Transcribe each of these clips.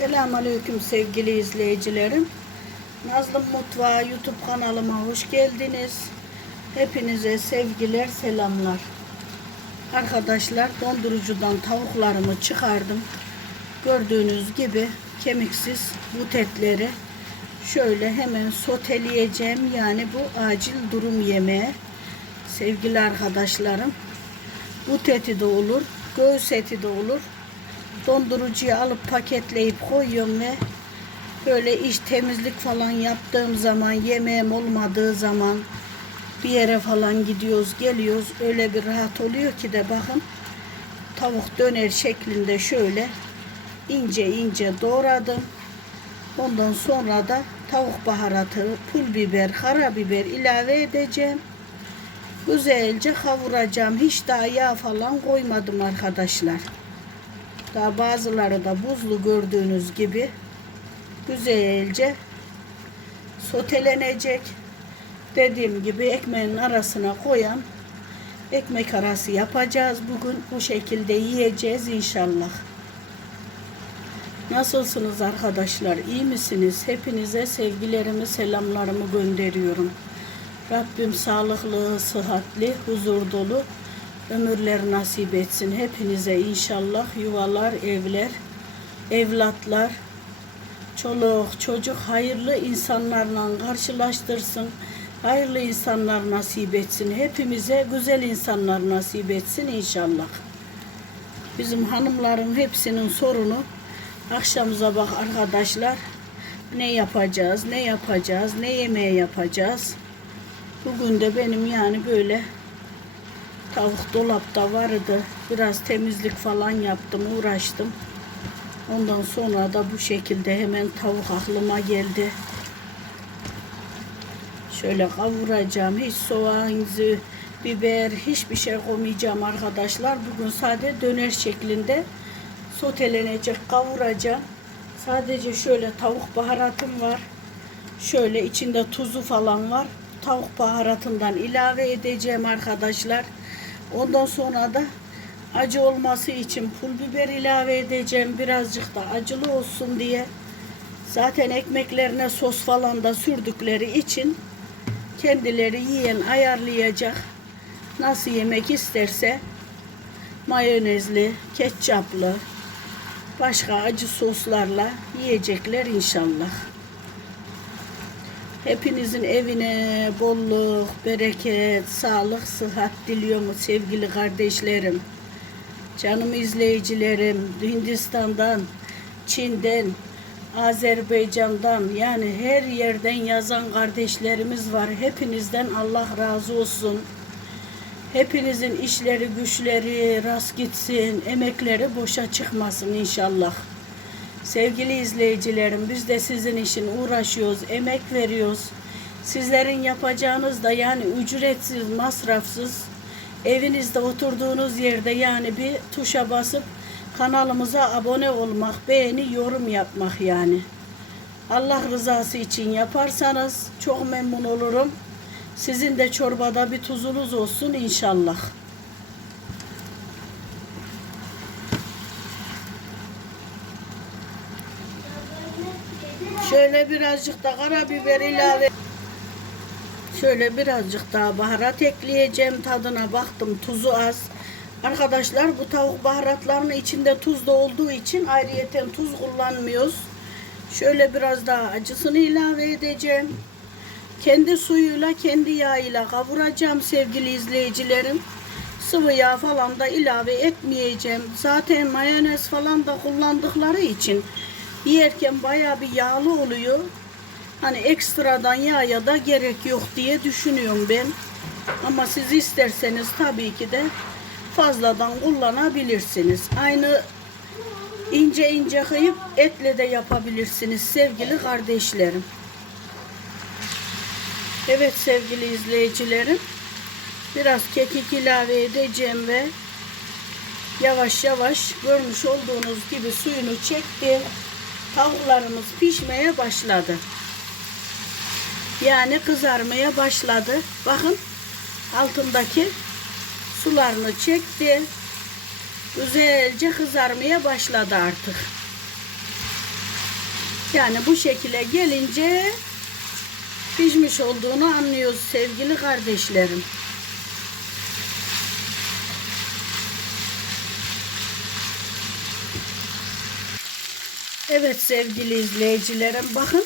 Selamünaleyküm sevgili izleyicilerim. Nazlı Mutfağı YouTube kanalıma hoş geldiniz. Hepinize sevgiler, selamlar. Arkadaşlar dondurucudan tavuklarımı çıkardım. Gördüğünüz gibi kemiksiz but etleri şöyle hemen soteleyeceğim. Yani bu acil durum yemeği. Sevgili arkadaşlarım. But eti de olur, göğüs eti de olur dondurucuya alıp paketleyip koyuyorum ve böyle iş temizlik falan yaptığım zaman yemeğim olmadığı zaman bir yere falan gidiyoruz geliyoruz. Öyle bir rahat oluyor ki de bakın tavuk döner şeklinde şöyle ince ince doğradım. Ondan sonra da tavuk baharatı pul biber karabiber ilave edeceğim. Güzelce kavuracağım. Hiç daha yağ falan koymadım arkadaşlar daha bazıları da buzlu gördüğünüz gibi güzelce sotelenecek. Dediğim gibi ekmeğin arasına koyan ekmek arası yapacağız. Bugün bu şekilde yiyeceğiz inşallah. Nasılsınız arkadaşlar? İyi misiniz? Hepinize sevgilerimi, selamlarımı gönderiyorum. Rabbim sağlıklı, sıhhatli, huzur dolu ömürler nasip etsin. Hepinize inşallah yuvalar, evler, evlatlar, çoluk, çocuk hayırlı insanlarla karşılaştırsın. Hayırlı insanlar nasip etsin. Hepimize güzel insanlar nasip etsin inşallah. Bizim hanımların hepsinin sorunu akşamıza bak arkadaşlar. Ne yapacağız, ne yapacağız, ne yemeğe yapacağız. Bugün de benim yani böyle Tavuk dolapta vardı. Biraz temizlik falan yaptım, uğraştım. Ondan sonra da bu şekilde hemen tavuk aklıma geldi. Şöyle kavuracağım. Hiç soğan, biber, hiçbir şey koymayacağım arkadaşlar. Bugün sade döner şeklinde sotelenecek, kavuracağım. Sadece şöyle tavuk baharatım var. Şöyle içinde tuzu falan var. Tavuk baharatından ilave edeceğim arkadaşlar. Ondan sonra da acı olması için pul biber ilave edeceğim. Birazcık da acılı olsun diye. Zaten ekmeklerine sos falan da sürdükleri için kendileri yiyen ayarlayacak. Nasıl yemek isterse mayonezli, ketçaplı, başka acı soslarla yiyecekler inşallah. Hepinizin evine bolluk, bereket, sağlık, sıhhat diliyorum sevgili kardeşlerim. Canım izleyicilerim, Hindistan'dan, Çin'den, Azerbaycan'dan yani her yerden yazan kardeşlerimiz var. Hepinizden Allah razı olsun. Hepinizin işleri, güçleri rast gitsin, emekleri boşa çıkmasın inşallah. Sevgili izleyicilerim biz de sizin için uğraşıyoruz, emek veriyoruz. Sizlerin yapacağınız da yani ücretsiz, masrafsız evinizde oturduğunuz yerde yani bir tuşa basıp kanalımıza abone olmak, beğeni, yorum yapmak yani. Allah rızası için yaparsanız çok memnun olurum. Sizin de çorbada bir tuzunuz olsun inşallah. Şöyle birazcık da karabiber ilave. Şöyle birazcık daha baharat ekleyeceğim. Tadına baktım tuzu az. Arkadaşlar bu tavuk baharatlarının içinde tuz da olduğu için ayrıyeten tuz kullanmıyoruz. Şöyle biraz daha acısını ilave edeceğim. Kendi suyuyla, kendi yağıyla kavuracağım sevgili izleyicilerim. Sıvı yağ falan da ilave etmeyeceğim. Zaten mayonez falan da kullandıkları için yerken baya bir yağlı oluyor. Hani ekstradan yağ ya da gerek yok diye düşünüyorum ben. Ama siz isterseniz tabii ki de fazladan kullanabilirsiniz. Aynı ince ince kıyıp etle de yapabilirsiniz sevgili kardeşlerim. Evet sevgili izleyicilerim. Biraz kekik ilave edeceğim ve yavaş yavaş görmüş olduğunuz gibi suyunu çektim tavuklarımız pişmeye başladı. Yani kızarmaya başladı. Bakın altındaki sularını çekti. Güzelce kızarmaya başladı artık. Yani bu şekilde gelince pişmiş olduğunu anlıyoruz sevgili kardeşlerim. Evet sevgili izleyicilerim bakın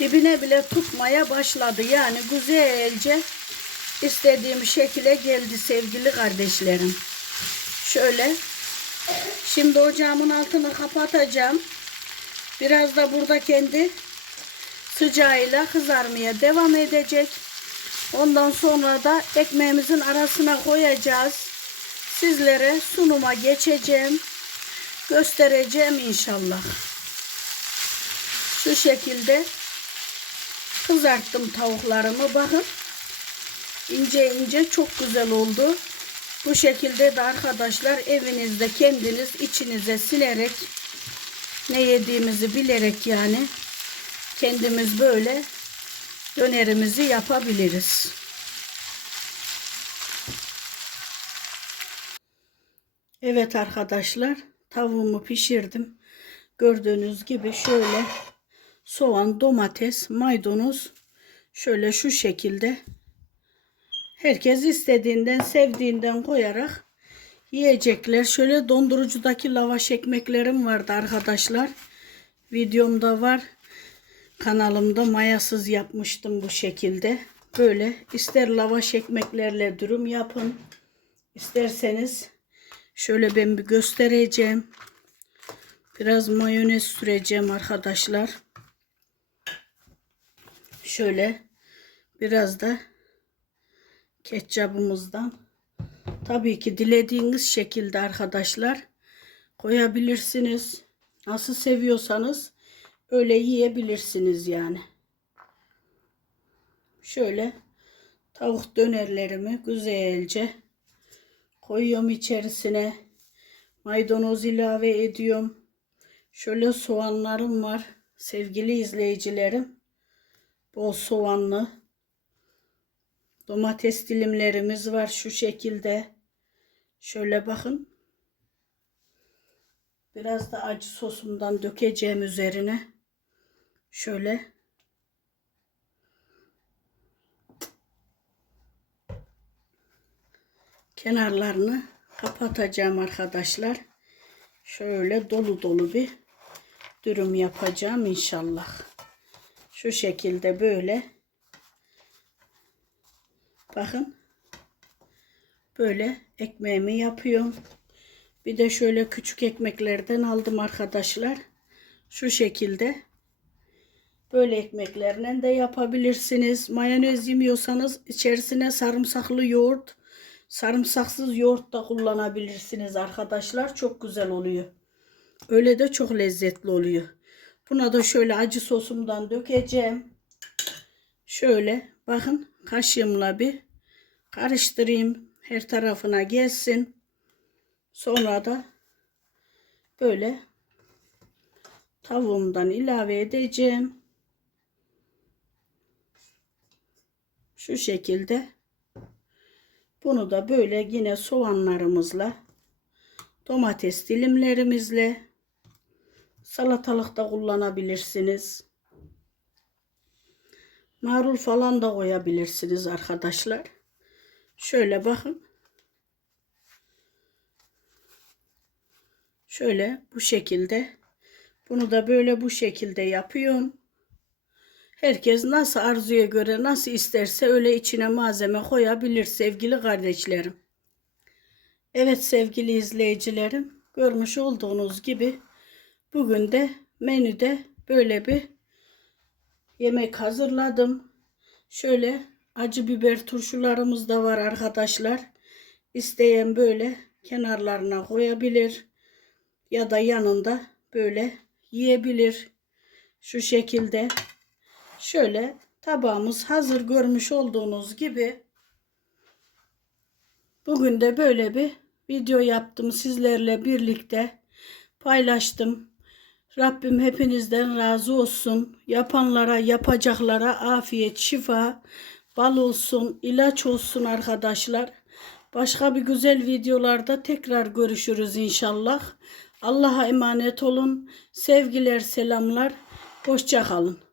dibine bile tutmaya başladı. Yani güzelce istediğim şekilde geldi sevgili kardeşlerim. Şöyle şimdi ocağımın altını kapatacağım. Biraz da burada kendi sıcağıyla kızarmaya devam edecek. Ondan sonra da ekmeğimizin arasına koyacağız. Sizlere sunuma geçeceğim. Göstereceğim inşallah. Şu şekilde kızarttım tavuklarımı. Bakın ince ince çok güzel oldu. Bu şekilde de arkadaşlar evinizde kendiniz içinize silerek ne yediğimizi bilerek yani kendimiz böyle dönerimizi yapabiliriz. Evet arkadaşlar tavuğumu pişirdim. Gördüğünüz gibi şöyle soğan, domates, maydanoz şöyle şu şekilde herkes istediğinden, sevdiğinden koyarak yiyecekler. Şöyle dondurucudaki lavaş ekmeklerim vardı arkadaşlar. Videomda var. Kanalımda mayasız yapmıştım bu şekilde. Böyle ister lavaş ekmeklerle dürüm yapın. isterseniz şöyle ben bir göstereceğim. Biraz mayonez süreceğim arkadaşlar. Şöyle biraz da ketçabımızdan tabii ki dilediğiniz şekilde arkadaşlar koyabilirsiniz. Nasıl seviyorsanız öyle yiyebilirsiniz yani. Şöyle tavuk dönerlerimi güzelce koyuyorum içerisine. Maydanoz ilave ediyorum. Şöyle soğanlarım var. Sevgili izleyicilerim. Bol soğanlı. Domates dilimlerimiz var şu şekilde. Şöyle bakın. Biraz da acı sosumdan dökeceğim üzerine. Şöyle. Kenarlarını kapatacağım arkadaşlar. Şöyle dolu dolu bir dürüm yapacağım inşallah. Şu şekilde böyle. Bakın. Böyle ekmeğimi yapıyorum. Bir de şöyle küçük ekmeklerden aldım arkadaşlar. Şu şekilde. Böyle ekmeklerle de yapabilirsiniz. Mayonez yemiyorsanız içerisine sarımsaklı yoğurt, sarımsaksız yoğurt da kullanabilirsiniz arkadaşlar. Çok güzel oluyor. Öyle de çok lezzetli oluyor. Buna da şöyle acı sosumdan dökeceğim. Şöyle bakın kaşığımla bir karıştırayım. Her tarafına gelsin. Sonra da böyle tavuğumdan ilave edeceğim. Şu şekilde. Bunu da böyle yine soğanlarımızla domates dilimlerimizle salatalıkta kullanabilirsiniz. Marul falan da koyabilirsiniz arkadaşlar. Şöyle bakın. Şöyle bu şekilde. Bunu da böyle bu şekilde yapıyorum. Herkes nasıl arzuya göre nasıl isterse öyle içine malzeme koyabilir sevgili kardeşlerim. Evet sevgili izleyicilerim görmüş olduğunuz gibi bugün de menüde böyle bir yemek hazırladım. Şöyle acı biber turşularımız da var arkadaşlar. İsteyen böyle kenarlarına koyabilir ya da yanında böyle yiyebilir. Şu şekilde şöyle tabağımız hazır görmüş olduğunuz gibi bugün de böyle bir video yaptım sizlerle birlikte paylaştım. Rabbim hepinizden razı olsun. Yapanlara, yapacaklara afiyet, şifa, bal olsun, ilaç olsun arkadaşlar. Başka bir güzel videolarda tekrar görüşürüz inşallah. Allah'a emanet olun. Sevgiler, selamlar. Hoşça kalın.